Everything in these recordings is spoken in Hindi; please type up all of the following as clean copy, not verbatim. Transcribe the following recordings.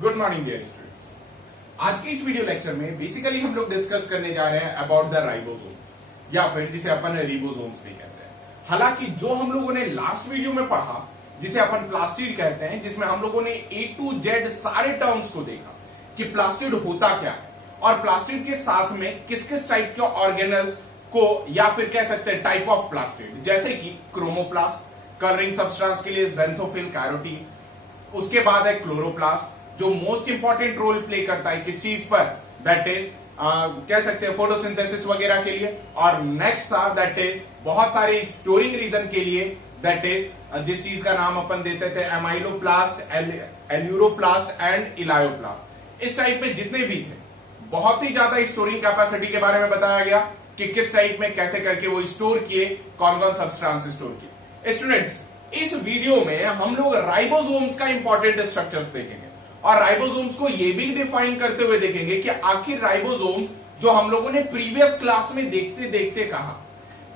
Good morning dear students. आज के इस वीडियो लेक्चर में बेसिकली हम लोग डिस्कस करने जा रहे हैं अबाउट द राइबोसोम्स या फिर जिसे अपन रिबोसोम्स भी कहते हैं। हालांकि जो हम लोगों ने लास्ट वीडियो में पढ़ा जिसे अपन प्लास्टिड कहते हैं, जिसमें हम लोगों ने A to Z सारे टर्म्स को देखा कि प्लास्टिड होता क्या है और प्लास्टिड के साथ में किस किस टाइप के ऑर्गेनल्स को या फिर कह सकते हैं टाइप ऑफ प्लास्टिड, जैसे कि क्रोमोप्लास्ट कलरिंग सब्सटेंस के लिए ज़ेंथोफिल कैरोटीन, उसके बाद है क्लोरोप्लास्ट जो मोस्ट इंपॉर्टेंट रोल प्ले करता है किस चीज पर, दैट इज कह सकते हैं फोटोसिंथेसिस वगैरह के लिए। और नेक्स्ट था दैट इज बहुत सारे स्टोरिंग रीजन के लिए, दैट इज जिस चीज का नाम अपन देते थे एमाइलोप्लास्ट, एल्यूरोप्लास्ट एंड इलायोप्लास्ट। इस टाइप में जितने भी थे बहुत ही ज्यादा स्टोरिंग कैपेसिटी के बारे में बताया गया कि किस टाइप में कैसे करके वो स्टोर किए, कौन कौन सब्सटेंस स्टोर किए। स्टूडेंट्स, इस वीडियो में हम लोग राइबोसोम्स का इंपॉर्टेंट स्ट्रक्चर्स देखेंगे और राइबोसोम्स को ये भी डिफाइन करते हुए देखेंगे कि आखिर राइबोसोम्स जो हम लोगों ने प्रीवियस क्लास में देखते देखते कहा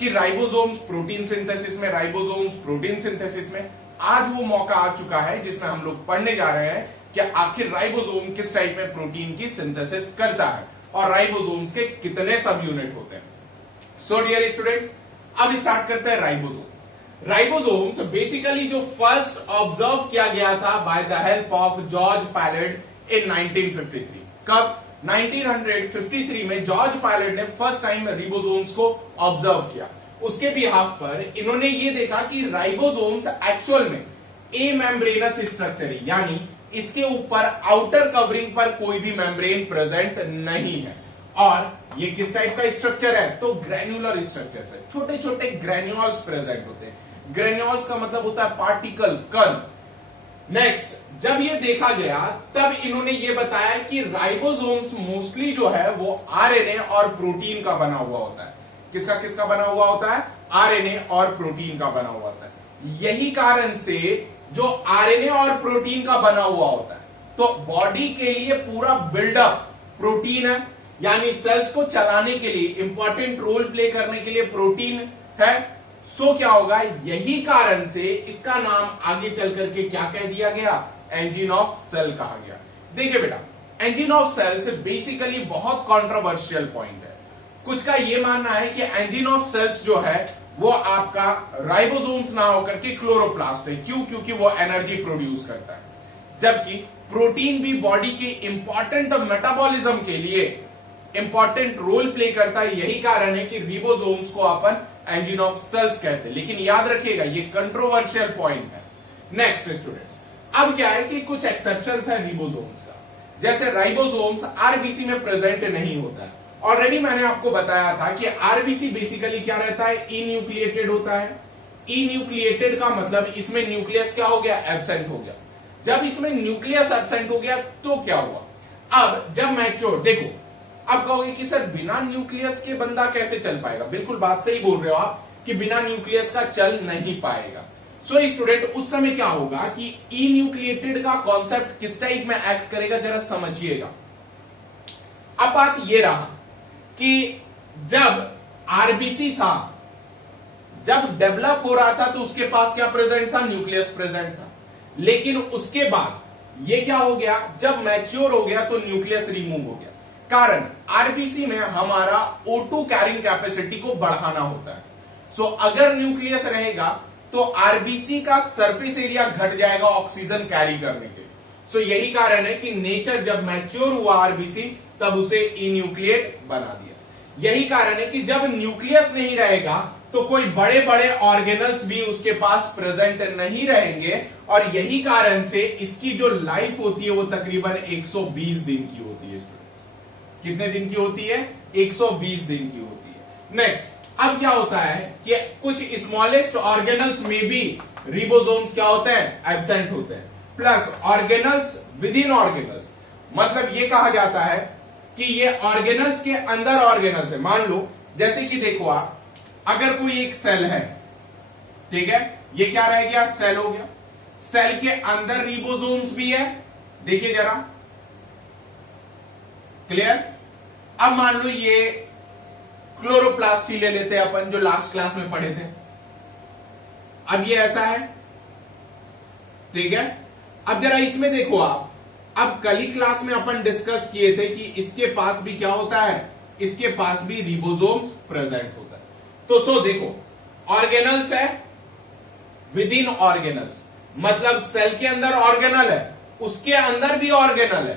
कि राइबोसोम्स प्रोटीन सिंथेसिस में, राइबोसोम्स प्रोटीन सिंथेसिस में, आज वो मौका आ चुका है जिसमें हम लोग पढ़ने जा रहे हैं कि आखिर राइबोसोम किस टाइप में प्रोटीन की सिंथेसिस करता है और राइबोसोम्स के कितने सब यूनिट होते हैं। सो डियर स्टूडेंट्स, अब स्टार्ट करते हैं राइबोसोम्स। राइबोसोम्स बेसिकली जो फर्स्ट ऑब्जर्व किया गया था by the help of George Palade in 1953। कब? 1953 में जॉर्ज पायलट ने फर्स्ट टाइम रिबोसोम्स को ऑब्जर्व किया। उसके बिहाफ पर इन्होंने ये देखा कि राइबोसोम्स एक्चुअल में ए मेम्ब्रेनस स्ट्रक्चर है, यानी इसके ऊपर आउटर कवरिंग पर कोई भी मेम्ब्रेन प्रेजेंट नहीं है। और ये किस टाइप का स्ट्रक्चर है? तो ग्रेन्युलर स्ट्रक्चर है, छोटे छोटे ग्रेन्यूल्स प्रेजेंट होते हैं। ग्रेन्यूल्स का मतलब होता है पार्टिकल, कण। नेक्स्ट, जब ये देखा गया तब इन्होंने ये बताया कि राइबोसोम्स मोस्टली जो है वो आरएनए और प्रोटीन का बना हुआ होता है। किसका किसका बना हुआ होता है? आरएनए और प्रोटीन का बना हुआ होता है। यही कारण से जो आरएनए और प्रोटीन का बना हुआ होता है तो बॉडी के लिए पूरा बिल्डअप प्रोटीन है, यानी सेल्स को चलाने के लिए इंपॉर्टेंट रोल प्ले करने के लिए प्रोटीन है। सो क्या होगा, यही कारण से इसका नाम आगे चल करके क्या कह दिया गया? एंजिन ऑफ सेल कहा गया। देखिए बेटा, एंजिन ऑफ सेल से बेसिकली बहुत कंट्रोवर्शियल पॉइंट है। कुछ का यह मानना है कि एंजिन ऑफ सेल्स जो है वो आपका राइबोसोम्स ना होकर के क्लोरोप्लास्ट है। क्यों? क्योंकि वो एनर्जी प्रोड्यूस करता है, जबकि प्रोटीन भी बॉडी के इंपॉर्टेंट मेटाबॉलिज्म के लिए इंपॉर्टेंट रोल प्ले करता है। यही कारण है कि रिबोसोम्स को अपन एंजिन ऑफ सेल्स कहते हैं। लेकिन याद रखिएगा ये कंट्रोवर्शियल पॉइंट है। नेक्स्ट स्टूडेंट्स, अब क्या है कि कुछ एक्सेप्शंस है रिबोसोम्स का, जैसे राइबोसोम्स आरबीसी में प्रेजेंट नहीं होता है। ऑलरेडी मैंने आपको बताया था कि आरबीसी बेसिकली क्या रहता है? इन्यूक्लिएटेड होता है। इन्यूक्लिएटेड का मतलब इसमें न्यूक्लियस क्या हो गया? एब्सेंट हो गया। जब इसमें न्यूक्लियस एब्सेंट हो गया तो क्या हुआ? अब जब मैच्योर, देखो अब कहोगे कि सर बिना न्यूक्लियस के बंदा कैसे चल पाएगा? बिल्कुल बात सही बोल रहे हो आप कि बिना न्यूक्लियस का चल नहीं पाएगा। सो स्टूडेंट, उस समय क्या होगा कि इन्यूक्लिएटेड का कॉन्सेप्ट किस टाइप में एक्ट करेगा जरा समझिएगा। अब बात ये रहा कि जब आरबीसी था, जब डेवलप हो रहा था तो उसके पास क्या प्रेजेंट था? न्यूक्लियस प्रेजेंट था। लेकिन उसके बाद ये क्या हो गया? जब मैच्योर हो गया तो न्यूक्लियस रिमूव हो गया। कारण आरबीसी में हमारा O2 कैरिंग कैपेसिटी को बढ़ाना होता है। सो अगर न्यूक्लियस रहेगा तो आरबीसी का सरफेस एरिया घट जाएगा ऑक्सीजन कैरी करने के लिए। सो यही कारण है कि नेचर जब मैच्योर हुआ आरबीसी तब उसे इन्यूक्लिएट बना दिया। यही कारण है कि जब न्यूक्लियस नहीं रहेगा तो कोई बड़े बड़े ऑर्गेनल्स भी उसके पास प्रेजेंट नहीं रहेंगे और यही कारण से इसकी जो लाइफ होती है वो तकरीबन 120 दिन की होती है। कितने दिन की होती है? 120 दिन की होती है। नेक्स्ट, अब क्या होता है कि कुछ स्मॉलेस्ट ऑर्गेनल्स में भी रिबोसोम्स क्या होते हैं? एब्सेंट होते हैं। Plus organelles with in organelles, मतलब ये कहा जाता है कि ये ऑर्गेनल्स के अंदर ऑर्गेनल्स है। मान लो जैसे कि देखो आप, अगर कोई एक सेल है, ठीक है, ये क्या रह गया? सेल हो गया। सेल के अंदर रिबोसोम्स भी है, देखिए जरा, क्लियर? अब मान लो ये क्लोरोप्लास्ट ही ले लेते हैं अपन, जो लास्ट क्लास में पढ़े थे। अब ये ऐसा है, ठीक है। अब जरा इसमें देखो आप, अब कल ही क्लास में अपन डिस्कस किए थे कि इसके पास भी क्या होता है, इसके पास भी रिबोसोम्स प्रेजेंट होता है। तो सो देखो, ऑर्गेनल्स है, विद इन ऑर्गेनल्स, मतलब सेल के अंदर ऑर्गेनल है, उसके अंदर भी ऑर्गेनल है,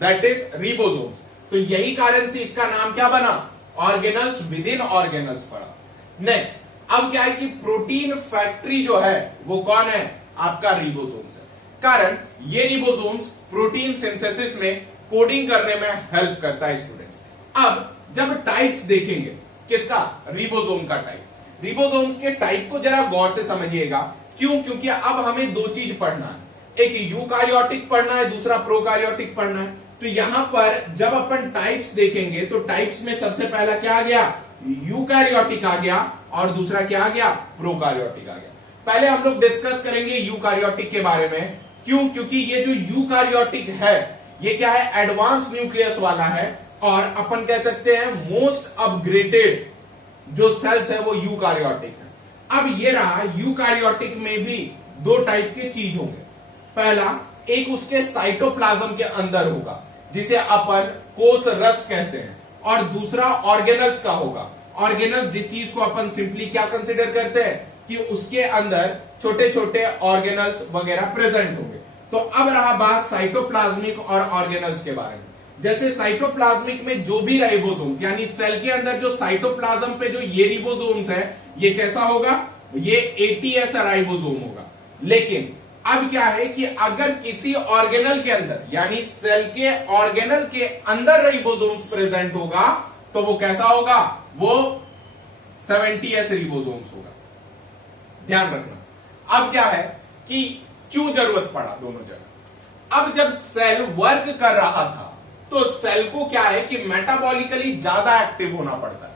दैट इज रिबोसोम्स। तो यही कारण से इसका नाम क्या बना, ऑर्गेनल्स विद इन ऑर्गेनल्स पड़ा। नेक्स्ट, अब क्या है कि प्रोटीन फैक्ट्री जो है वो कौन है, आपका रिबोसोम्स है। कारण ये रिबोसोम्स प्रोटीन सिंथेसिस में कोडिंग करने में हेल्प करता है स्टूडेंट्स। अब जब टाइप्स देखेंगे किसका, रिबोसोम का टाइप, रिबोसोम्स के टाइप को जरा गौर से समझिएगा। क्यों, क्योंकि अब हमें दो चीज पढ़ना है, एक यूकारियोटिक पढ़ना है, दूसरा प्रोकारियोटिक पढ़ना है। तो यहां पर जब अपन टाइप्स देखेंगे तो टाइप्स में सबसे पहला क्या आ गया, यूकारियोटिक आ गया, और दूसरा क्या आ गया, प्रोकारियोटिक आ गया। पहले हम लोग डिस्कस करेंगे यूकारियोटिक के बारे में। क्यों, क्योंकि ये जो यूकारियोटिक है ये क्या है, एडवांस न्यूक्लियस वाला है, और अपन कह सकते हैं मोस्ट अपग्रेडेड जो सेल्स है वो यूकारियोटिक है। अब ये रहा, यूकारियोटिक में भी दो टाइप के चीज होंगे। पहला, एक उसके साइटोप्लाज्म के अंदर होगा जिसे अपन कोष रस कहते हैं, और दूसरा ऑर्गेनल्स का होगा। ऑर्गेनल्स जिस चीज को अपन सिंपली क्या कंसिडर करते हैं कि उसके अंदर छोटे छोटे ऑर्गेनल्स वगैरह प्रेजेंट होंगे। तो अब रहा बात साइटोप्लाज्मिक और ऑर्गेनल्स के बारे में। जैसे साइटोप्लाज्मिक में जो भी राइबोसोम्स, यानी सेल के अंदर जो साइटोप्लाज्म पे जो ये रिबोसोम्स है, ये कैसा होगा, ये एटीएस राइबोसोम होगा। लेकिन अब क्या है कि अगर किसी ऑर्गेनल के अंदर, यानी सेल के ऑर्गेनल के अंदर राइबोसोम्स प्रेजेंट होगा तो वो कैसा होगा, वो 70s रिबोसोम्स होगा। ध्यान रखना। अब क्या है कि क्यों जरूरत पड़ा दोनों जगह। अब जब सेल वर्क कर रहा था तो सेल को क्या है कि मेटाबॉलिकली ज्यादा एक्टिव होना पड़ता है,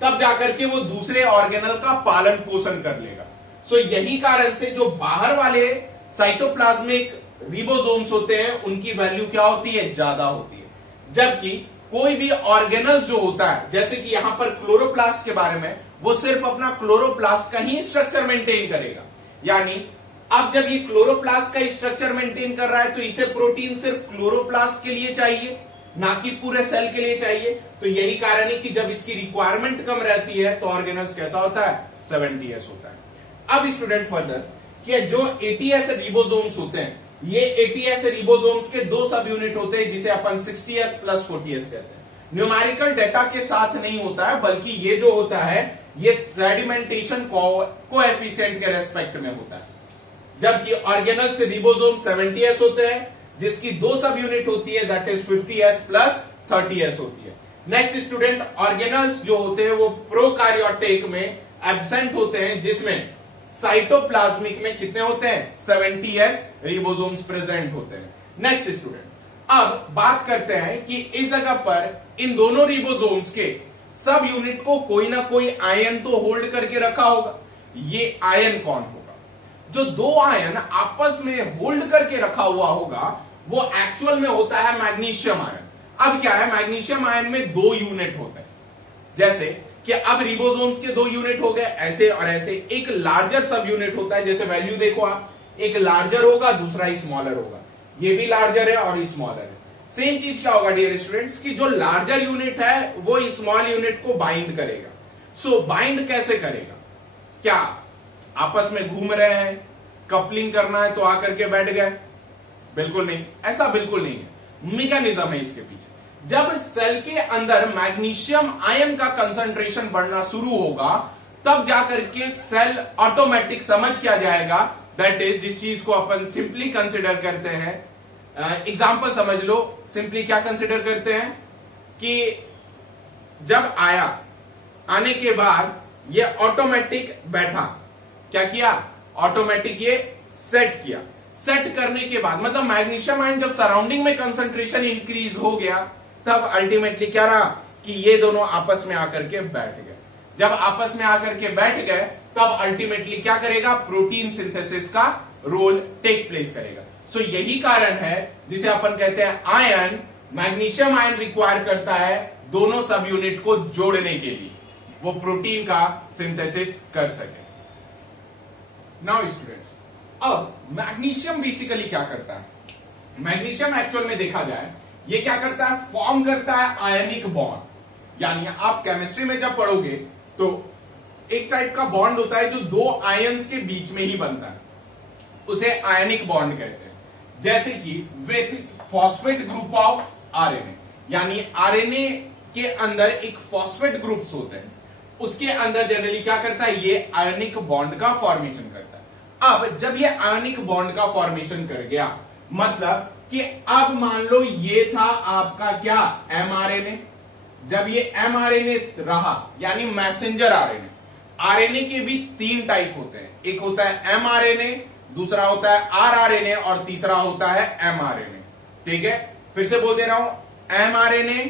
तब जाकर के वो दूसरे ऑर्गेनल का पालन पोषण कर लेगा। सो यही कारण से जो बाहर वाले साइटोप्लाज्मिक रिबोसोम्स होते हैं उनकी वैल्यू क्या होती है, ज्यादा होती है। जबकि कोई भी ऑर्गेनल्स जो होता है, जैसे कि यहां पर क्लोरोप्लास्ट के बारे में, वो सिर्फ अपना क्लोरोप्लास्ट का ही स्ट्रक्चर मेंटेन करेगा। यानी अब जब ये क्लोरोप्लास्ट का स्ट्रक्चर मेंटेन कर रहा है तो इसे प्रोटीन सिर्फ क्लोरोप्लास्ट के लिए चाहिए, ना कि पूरे सेल के लिए चाहिए। तो यही कारण है कि जब इसकी रिक्वायरमेंट कम रहती है तो ऑर्गेनल्स कैसा होता है, 70s होता है। अब स्टूडेंट फर्दर कि जो एटीएस रिबोसोम्स होते हैं, ये एटीएस रिबोसोम्स के दो सब यूनिट होते हैं जिसे अपन 60s प्लस 40s कहते हैं। न्यूमेरिकल डेटा के साथ नहीं होता है, बल्कि ये जो होता है ये सेडिमेंटेशन कोएफिशिएंट के रेस्पेक्ट में होता है। जबकि ऑर्गेनल्स रिबोसोम 70s होते हैं जिसकी दो सब यूनिट होती है, that is 50s plus 30s होती है। नेक्स्ट स्टूडेंट, ऑर्गेनल्स जो होते हैं वो प्रोकारियोटिक में एब्सेंट होते हैं, जिसमें साइटोप्लाज्मिक में कितने होते हैं, 70s रिबोसोम्स प्रेजेंट होते हैं। नेक्स्ट स्टूडेंट, अब बात करते हैं कि इस जगह पर इन दोनों रिबोसोम्स के सब यूनिट को कोई ना कोई आयन तो होल्ड करके रखा होगा। ये आयन कौन होगा, जो दो आयन आपस में होल्ड करके रखा हुआ होगा वो एक्चुअल में होता है मैग्नीशियम आयन। अब क्या है, मैग्नीशियम आयन में दो यूनिट होते हैं, जैसे कि अब रिबोसोम्स के दो यूनिट हो गए, ऐसे और ऐसे। एक लार्जर सब यूनिट होता है, जैसे वैल्यू देखो आप, एक लार्जर होगा दूसरा स्मॉलर होगा, ये भी लार्जर है और स्मॉलर है। सेम चीज क्या होगा डियर स्टूडेंट्स की जो लार्जर यूनिट है वो स्मॉल यूनिट को बाइंड करेगा। सो बाइंड कैसे करेगा, क्या आपस में घूम रहे हैं, कपलिंग करना है तो आकर के बैठ गए, बिल्कुल नहीं, ऐसा बिल्कुल नहीं है। मैकेनिज्म है इसके पीछे। जब सेल के अंदर मैग्नीशियम आयन का कंसंट्रेशन बढ़ना शुरू होगा तब जाकर के सेल ऑटोमेटिक समझ क्या जाएगा, दैट इज जिस चीज को अपन सिंपली कंसिडर करते हैं, एग्जाम्पल समझ लो, सिंपली क्या कंसिडर करते हैं कि जब आया, आने के बाद ये ऑटोमेटिक बैठा, क्या किया, ऑटोमेटिक ये सेट किया। सेट करने के बाद मतलब मैग्नीशियम आयन जब सराउंडिंग में कंसंट्रेशन इंक्रीज हो गया तब अल्टीमेटली क्या रहा कि ये दोनों आपस में आकर के बैठ गए। जब आपस में आकर के बैठ गए तब अल्टीमेटली क्या करेगा, प्रोटीन सिंथेसिस का रोल टेक प्लेस करेगा। सो यही कारण है जिसे अपन कहते हैं आयन, मैग्नीशियम आयन रिक्वायर करता है दोनों सब यूनिट को जोड़ने के लिए, वो प्रोटीन का सिंथेसिस कर सके। नाउ स्टूडेंट्स, अब मैग्नीशियम बेसिकली क्या करता है, मैग्नीशियम एक्चुअल में देखा जाए ये क्या करता है, फॉर्म करता है आयनिक बॉन्ड। यानी आप केमिस्ट्री में जब पढ़ोगे तो एक टाइप का बॉन्ड होता है जो दो आयंस के बीच में ही बनता है, उसे आयनिक बॉन्ड कहते हैं। जैसे कि with phosphate group of RNA, यानी आरएनए के अंदर एक फॉस्फेट ग्रुप्स होते हैं, उसके अंदर जनरली क्या करता है, ये आयनिक बॉन्ड का फॉर्मेशन करता है। अब जब ये आयनिक बॉन्ड का फॉर्मेशन कर गया, मतलब कि अब मान लो ये था आपका क्या, एमआरएनए। जब ये एमआरएनए रहा यानी मैसेंजर आरएनए, आरएनए के भी तीन टाइप होते हैं, एक होता है एमआरएनए, दूसरा होता है आरआरएनए और तीसरा होता है एमआरएनए। ठीक है, फिर से बोल दे रहा हूं, एमआरएनए,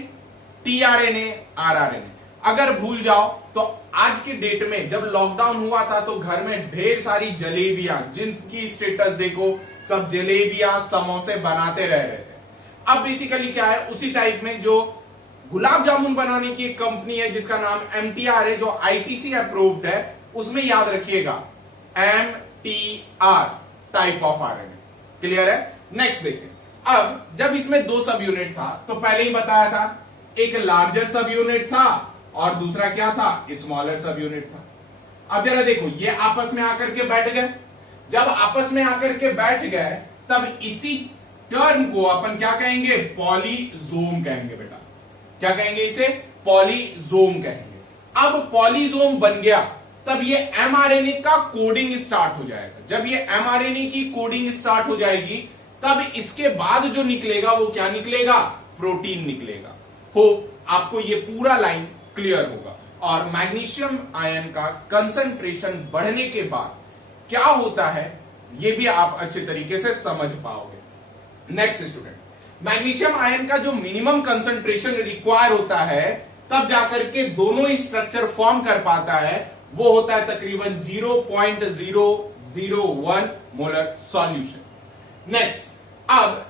टीआरएनए, आरआरएनए। अगर भूल जाओ तो आज के डेट में जब लॉकडाउन हुआ था तो घर में ढेर सारी जलेबियां, जिनकी स्टेटस देखो सब जलेबियां समोसे बनाते रह रहे थे। अब बेसिकली क्या है, उसी टाइप में जो गुलाब जामुन बनाने की एक कंपनी है जिसका नाम एमटीआर है, जो आईटीसी अप्रूव्ड है, उसमें याद रखिएगा MTR type of RNA. Clear है। नेक्स्ट देखें, अब जब इसमें दो सब यूनिट था तो पहले ही बताया था, एक लार्जर सब यूनिट था और दूसरा क्या था, स्मॉलर सब यूनिट था। अब जरा देखो, ये आपस में आकर के बैठ गए। जब आपस में आकर के बैठ गए तब इसी टर्म को अपन क्या कहेंगे, पॉलीजोम कहेंगे बेटा। क्या कहेंगे इसे, पॉलीजोम कहेंगे। अब पॉलीजोम बन गया तब ये एमआरएनए का कोडिंग स्टार्ट हो जाएगा। जब ये एमआरएनए की कोडिंग स्टार्ट हो जाएगी तब इसके बाद जो निकलेगा वो क्या निकलेगा, प्रोटीन निकलेगा। होप आपको ये पूरा लाइन क्लियर होगा। और मैग्नीशियम आयन का कंसंट्रेशन बढ़ने के बाद क्या होता है ये भी आप अच्छे तरीके से समझ पाओगे। नेक्स्ट स्टूडेंट, मैग्नीशियम आयन का जो मिनिमम कंसंट्रेशन रिक्वायर होता है तब जाकर के दोनों ही स्ट्रक्चर फॉर्म कर पाता है, वो होता है तकरीबन 0.001 मोलर सॉल्यूशन। नेक्स्ट, अब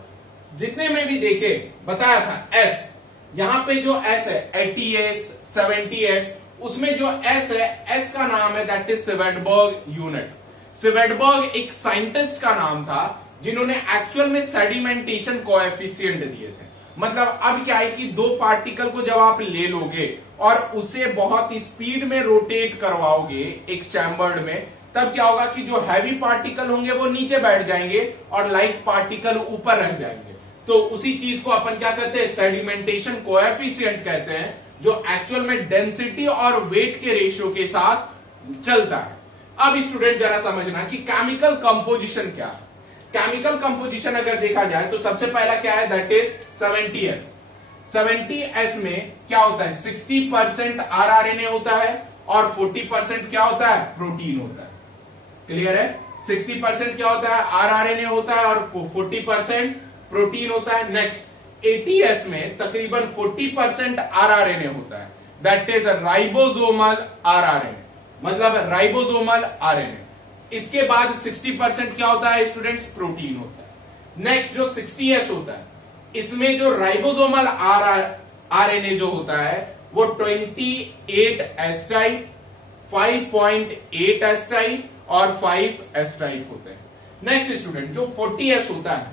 जितने में भी देखे बताया था एस, यहां पे जो एस है 80s 70s, उसमें जो एस है, एस का नाम है दैट इज सेवेडबर्ग यूनिट। सेवेडबर्ग एक साइंटिस्ट का नाम था जिन्होंने एक्चुअल में सेडिमेंटेशन कोएफिशिएंट दिए थे। मतलब अब क्या है कि दो पार्टिकल को जब आप ले लोगे और उसे बहुत स्पीड में रोटेट करवाओगे एक चैम्बर्ड में, तब क्या होगा कि जो हैवी पार्टिकल होंगे वो नीचे बैठ जाएंगे और लाइट पार्टिकल ऊपर रह जाएंगे। तो उसी चीज को अपन क्या कहते हैं, सेडिमेंटेशन कोएफिशिएंट कहते हैं, जो एक्चुअल में डेंसिटी और वेट के रेशियो के साथ चलता है। अब स्टूडेंट जरा समझना कि केमिकल कंपोजिशन क्या है। केमिकल कंपोजिशन अगर देखा जाए तो सबसे पहला क्या है, दैट इज 70s। 70s में क्या होता है, 60% आरआरएनए होता है और 40% क्या होता है, प्रोटीन होता है। क्लियर है, 60% क्या होता है, आरआरएनए होता है और 40% प्रोटीन होता है। नेक्स्ट, 80s में तकरीबन 40% आरआरएनए होता है, दैट इज राइबोसोमल आरआरएनए, मतलब राइबोसोमल आरएनए। इसके बाद 60% क्या होता है स्टूडेंट्स, प्रोटीन होता है। नेक्स्ट जो 60s होता है, इसमें जो राइबोसोमल आरएनए जो होता है वो 28S टाइप, 5.8S टाइप और 5S टाइप होते हैं। नेक्स्ट स्टूडेंट, जो 40S होता है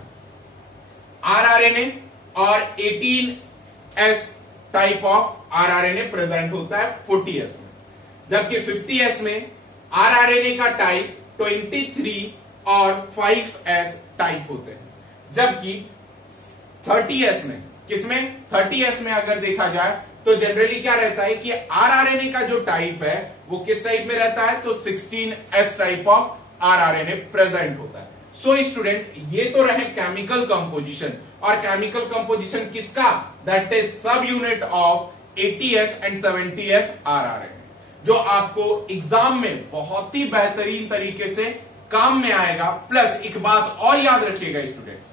आरआरएनए और 18S type of rRNA present होता है 40S में, जबकि 50S में आरआरएनए का टाइप 23 और 5S टाइप होते हैं। जबकि 30S में, किसमें, 30S में अगर देखा जाए तो जनरली क्या रहता है कि आरआरएनए का जो टाइप है वो किस टाइप में रहता है, तो 16S type of rRNA present होता है। सो स्टूडेंट, ये तो रहे केमिकल कंपोजिशन, और केमिकल कंपोजिशन किसका, दैट इज सब unit of 80S and 70S rRNA, जो आपको एग्जाम में बहुत ही बेहतरीन तरीके से काम में आएगा। प्लस एक बात और याद रखिएगा स्टूडेंट्स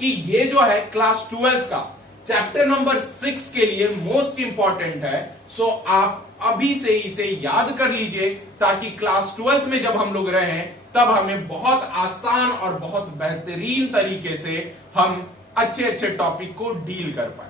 कि ये जो है क्लास 12 का चैप्टर नंबर 6 के लिए मोस्ट इंपॉर्टेंट है। सो आप अभी से इसे याद कर लीजिए ताकि क्लास 12 में जब हम लोग रहे तब हमें बहुत आसान और बहुत बेहतरीन तरीके से हम अच्छे अच्छे टॉपिक को डील कर पाए।